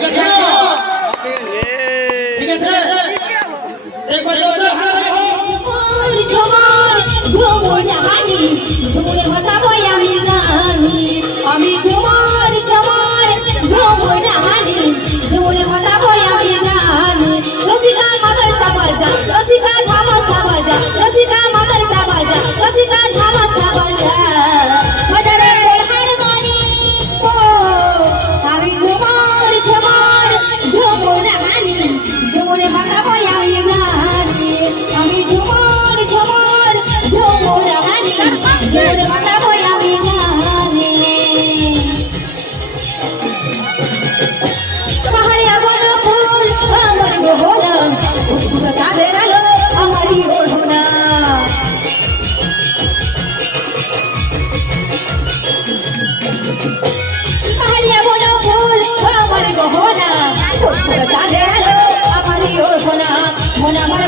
ঠিক আছে ঠিক আছে? হারিয়া বোনা ফুল আমার গহনা। চাঁদের আলো আমার মন আমার